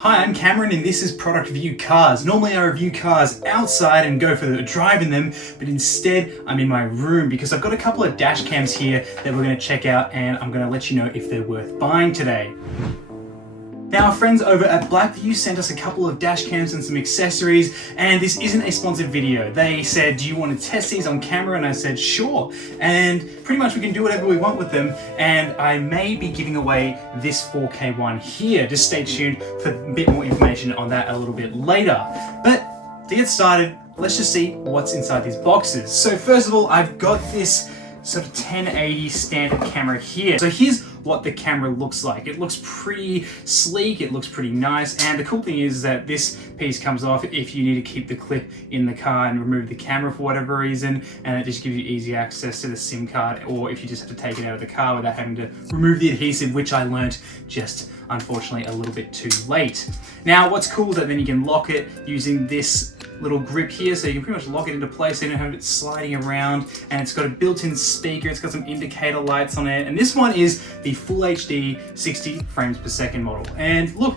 Hi, I'm Cameron and this is Product Review Cars. Normally I review cars outside and go for the drive in them, but instead I'm in my room because I've got a couple of dash cams here that we're going to check out and I'm going to let you know if they're worth buying today. Now, our friends over at Blackview sent us a couple of dash cams and some accessories, and this isn't a sponsored video. They said, do you want to test these on camera? And I said, sure. And pretty much we can do whatever we want with them, and I may be giving away this 4K one here. Just stay tuned for a bit more information on that a little bit later. But to get started, let's just see what's inside these boxes. So first of all, I've got this sort of 1080 standard camera here. So here's what the camera looks like. It looks pretty sleek, it looks pretty nice, and the cool thing is that this piece comes off if you need to keep the clip in the car and remove the camera for whatever reason, and it just gives you easy access to the SIM card, or if you just have to take it out of the car without having to remove the adhesive, which I learnt just unfortunately a little bit too late. Now what's cool is that then you can lock it using this little grip here, so you can pretty much lock it into place so you don't have it sliding around, and it's got a built-in speaker, it's got some indicator lights on it, and this one is the Full HD 60 frames per second model. And look,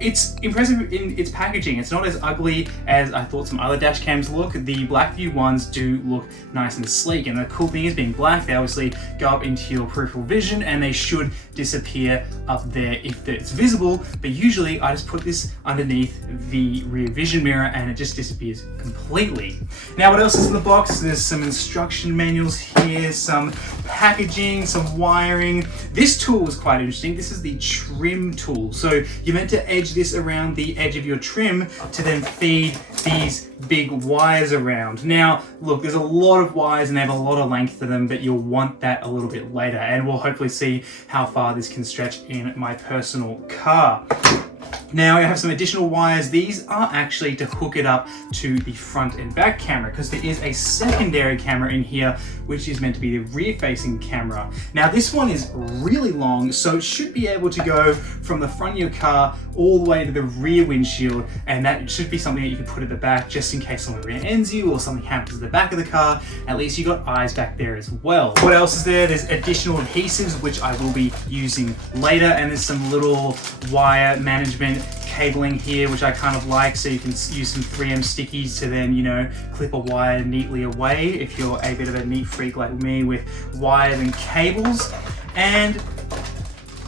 it's impressive in its packaging. It's not as ugly as I thought some other dash cams look. The Blackview ones do look nice and sleek, and the cool thing is, being black, they obviously go up into your peripheral vision and they should disappear up there if it's visible, but usually I just put this underneath the rear vision mirror and it just disappears completely. Now what else is in the box? There's some instruction manuals here, some packaging, some wiring. This tool was quite interesting. This is the trim tool. So you're meant to edge this around the edge of your trim to then feed these big wires around. Now look, there's a lot of wires and they have a lot of length to them, but you'll want that a little bit later, and we'll hopefully see how far this can stretch in my personal car. Now I have some additional wires. These are actually to hook it up to the front and back camera, because there is a secondary camera in here which is meant to be the rear facing camera. Now this one is really long, so it should be able to go from the front of your car all the way to the rear windshield, and that should be something that you can put at the back just in case someone rear ends you or something happens to the back of the car. At least you got eyes back there as well. What else is there? There's additional adhesives which I will be using later, and there's some little wire management cabling here which I kind of like, so you can use some 3M stickies to then, you know, clip a wire neatly away if you're a bit of a neat freak like me with wires and cables. And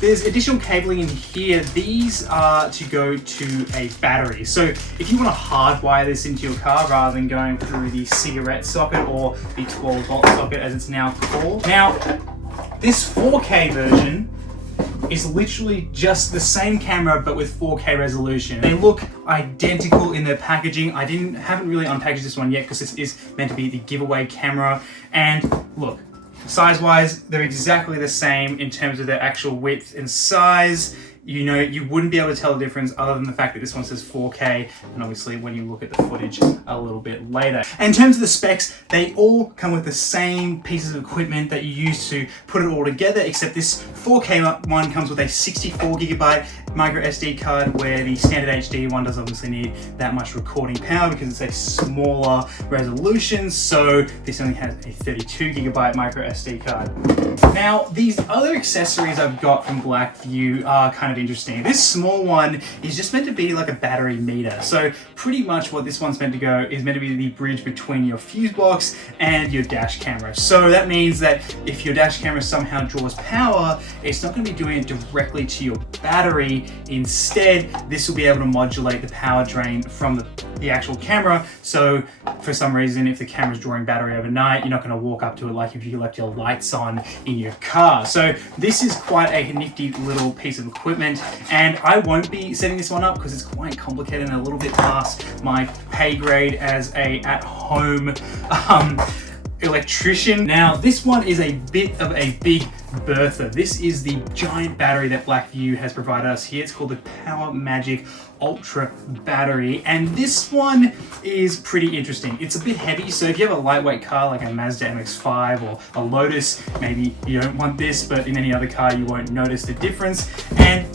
there's additional cabling in here. These are to go to a battery. So if you want to hardwire this into your car rather than going through the cigarette socket or the 12-volt socket as it's now called. Now, this 4K version is literally just the same camera but with 4K resolution. They look identical in their packaging. I haven't really unpackaged this one yet because this is meant to be the giveaway camera. And look, size-wise, they're exactly the same in terms of their actual width and size. You know, you wouldn't be able to tell the difference other than the fact that this one says 4K, and obviously when you look at the footage a little bit later. And in terms of the specs, they all come with the same pieces of equipment that you use to put it all together, except this 4K one comes with a 64GB micro SD card, where the standard HD one doesn't obviously need that much recording power because it's a smaller resolution, so this only has a 32GB micro SD card. Now, these other accessories I've got from Blackview are kind of interesting. This small one is just meant to be like a battery meter. So pretty much what this one's meant to go is meant to be the bridge between your fuse box and your dash camera. So that means that if your dash camera somehow draws power, it's not going to be doing it directly to your battery. Instead, this will be able to modulate the power drain from the actual camera. So for some reason, if the camera's drawing battery overnight, you're not going to walk up to it like if you left your lights on in your car. So this is quite a nifty little piece of equipment, and I won't be setting this one up because it's quite complicated and a little bit past my pay grade as a at-home electrician. Now this one is a bit of a big bertha. This is the giant battery that Blackview has provided us here. It's called the PowerMagic Ultra battery, and this one is pretty interesting. It's a bit heavy, so if you have a lightweight car like a Mazda MX-5 or a Lotus, maybe you don't want this, but in any other car you won't notice the difference. And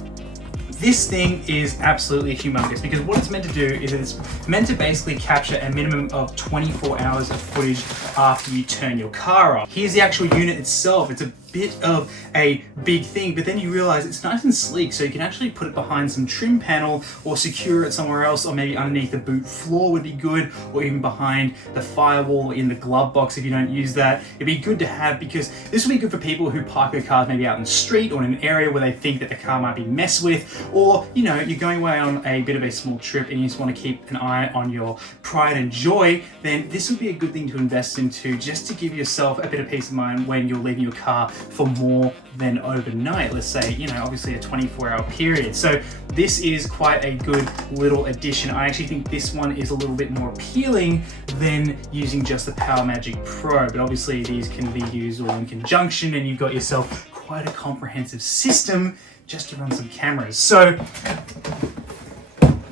this thing is absolutely humongous, because what it's meant to do is it's meant to basically capture a minimum of 24 hours of footage after you turn your car off. Here's the actual unit itself. It's a bit of a big thing, but then you realize it's nice and sleek, so you can actually put it behind some trim panel or secure it somewhere else, or maybe underneath the boot floor would be good, or even behind the firewall in the glove box if you don't use that. It'd be good to have, because this will be good for people who park their cars maybe out in the street or in an area where they think that the car might be messed with, or you're going away on a bit of a small trip and you just want to keep an eye on your pride and joy. Then this would be a good thing to invest into, just to give yourself a bit of peace of mind when you're leaving your car for more than overnight. Let's say, obviously a 24-hour period. So this is quite a good little addition. I actually think this one is a little bit more appealing than using just the PowerMagic Pro, but obviously these can be used all in conjunction, and you've got yourself quite a comprehensive system just to run some cameras. So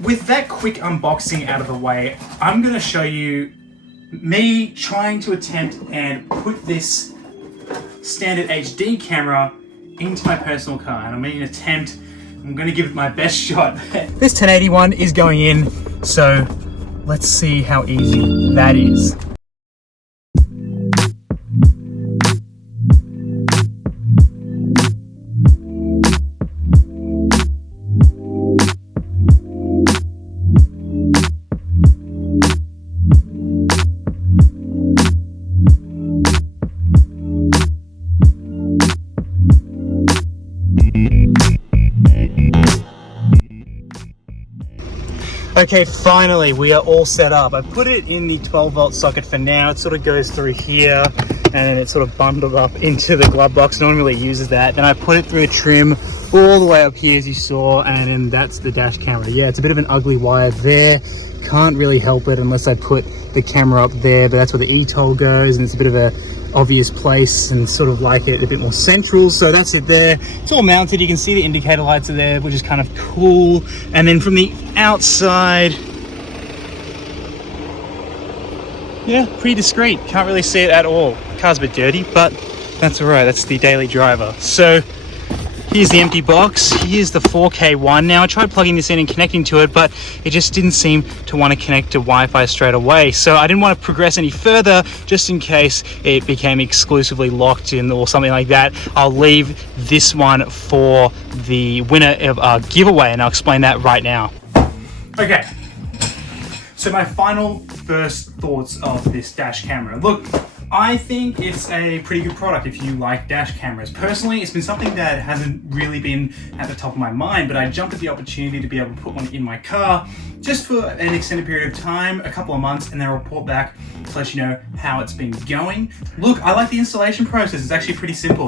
with that quick unboxing out of the way, I'm going to show you me trying to attempt and put this standard HD camera into my personal car, and I'm going to give it my best shot. This 1081 is going in, so let's see how easy that is. Okay, finally we are all set up. I put it in the 12-volt socket for now. It sort of goes through here and then it's sort of bundled up into the glove box. No one really uses that. Then I put it through a trim all the way up here, as you saw, and then that's the dash camera. Yeah, it's a bit of an ugly wire there. Can't really help it unless I put the camera up there, but that's where the eToll goes, and it's a bit of a obvious place and sort of like it a bit more central. So that's it there. It's all mounted. You can see the indicator lights are there, which is kind of cool. And then from the outside, yeah, pretty discreet. Can't really see it at all. Car's a bit dirty, but that's all right. That's the daily driver. So here's the empty box. Here's the 4K one. Now I tried plugging this in and connecting to it, but it just didn't seem to want to connect to Wi-Fi straight away. So I didn't want to progress any further, just in case it became exclusively locked in or something like that. I'll leave this one for the winner of our giveaway, and I'll explain that right now. Okay, so my first thoughts of this dash camera. Look, I think it's a pretty good product if you like dash cameras. Personally, it's been something that hasn't really been at the top of my mind, but I jumped at the opportunity to be able to put one in my car just for an extended period of time, a couple of months, and then report back to let you know how it's been going. Look, I like the installation process. It's actually pretty simple.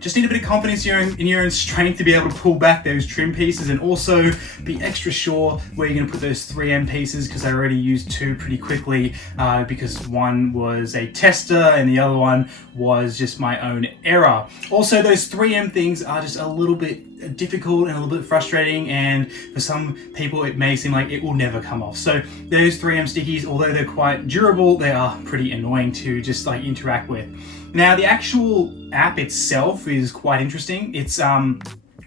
Just need a bit of confidence in your own strength to be able to pull back those trim pieces, and also be extra sure where you're going to put those 3M pieces, because I already used two pretty quickly because one was a tester and the other one was just my own error. Also, those 3M things are just a little bit difficult and a little bit frustrating, and for some people it may seem like it will never come off. So those 3M stickies, although they're quite durable, they are pretty annoying to just like interact with. Now, the actual app itself is quite interesting. It's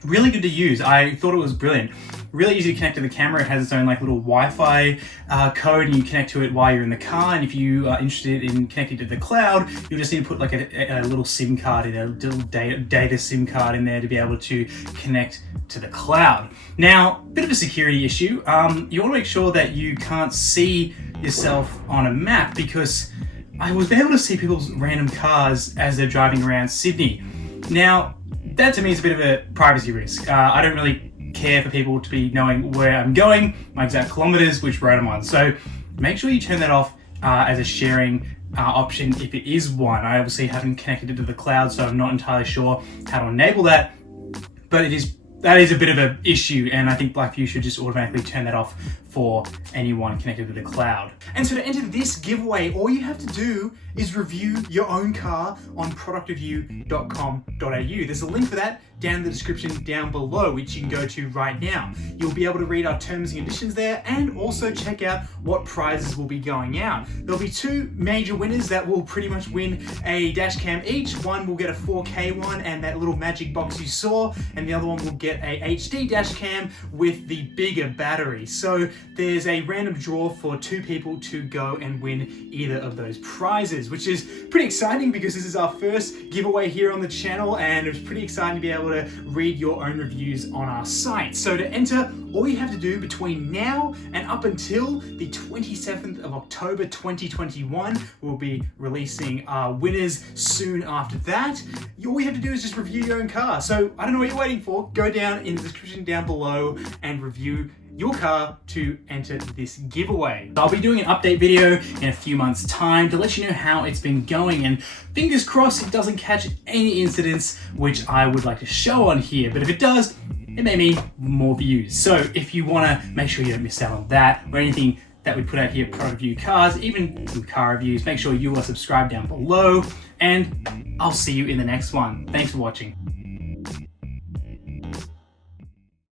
really good to use. I thought it was brilliant. Really easy to connect to the camera. It has its own like little Wi-Fi code, and you connect to it while you're in the car. And if you are interested in connecting to the cloud, you'll just need to put like a little SIM card in, a little data SIM card in there to be able to connect to the cloud. Now, bit of a security issue. You want to make sure that you can't see yourself on a map, because I was able to see people's random cars as they're driving around Sydney. Now, that to me is a bit of a privacy risk. I don't really care for people to be knowing where I'm going, my exact kilometers, which road I'm on. So make sure you turn that off as a sharing option if it is one. I obviously haven't connected it to the cloud, so I'm not entirely sure how to enable that, but that is a bit of an issue, and I think Blackview should just automatically turn that off for anyone connected to the cloud. And so to enter this giveaway, all you have to do is review your own car on productreview.com.au. There's a link for that down in the description down below, which you can go to right now. You'll be able to read our terms and conditions there and also check out what prizes will be going out. There'll be two major winners that will pretty much win a dash cam each. One will get a 4K one and that little magic box you saw, and the other one will get a HD dash cam with the bigger battery. So there's a random draw for two people to go and win either of those prizes, which is pretty exciting because this is our first giveaway here on the channel, and it's pretty exciting to be able to read your own reviews on our site. So to enter, all you have to do between now and up until the 27th of October 2021, we'll be releasing our winners soon after that. All you have to do is just review your own car. So I don't know what you're waiting for. Go down in the description down below and review your car to enter this giveaway. I'll be doing an update video in a few months' time to let you know how it's been going, and fingers crossed it doesn't catch any incidents which I would like to show on here, but if it does, it may mean more views. So if you want to make sure you don't miss out on that or anything that we put out here, Product Review Cars, even some car reviews, make sure you are subscribed down below, and I'll see you in the next one. Thanks for watching.